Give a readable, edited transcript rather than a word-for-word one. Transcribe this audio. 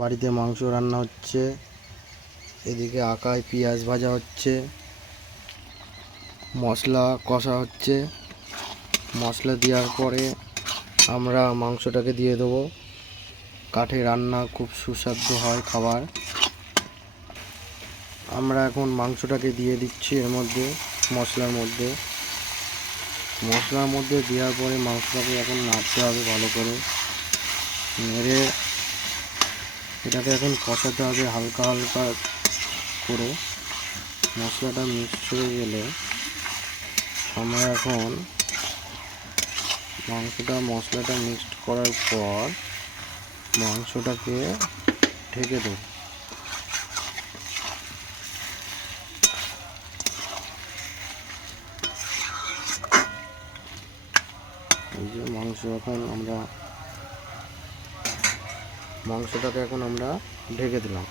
বাড়িতে মাংস রান্না হচ্ছে, এদিকে আকায় পেঁয়াজ ভাজা হচ্ছে, মশলা কষা হচ্ছে। মশলা দেওয়ার পরে আমরা মাংসটাকে দিয়ে দেবো। কাঠে রান্না খুব সুস্বাদু হয় খাবার। আমরা এখন মাংসটাকে দিয়ে দিচ্ছি এর মধ্যে, মশলার মধ্যে দেওয়ার পরে মাংসটাকে এখন নাড়তে হবে ভালো করে। নেড়ে এটাকে এখন কষাতে হবে হালকা হালকা করে। মশলাটা মিক্স হয়ে গেলে আমরা এখন মশলাটা মিক্সড করার পর মাংসটাকে ঢেকে দেব। এই যে মাংসটাকে এখন আমরা ঢেকে দিলাম।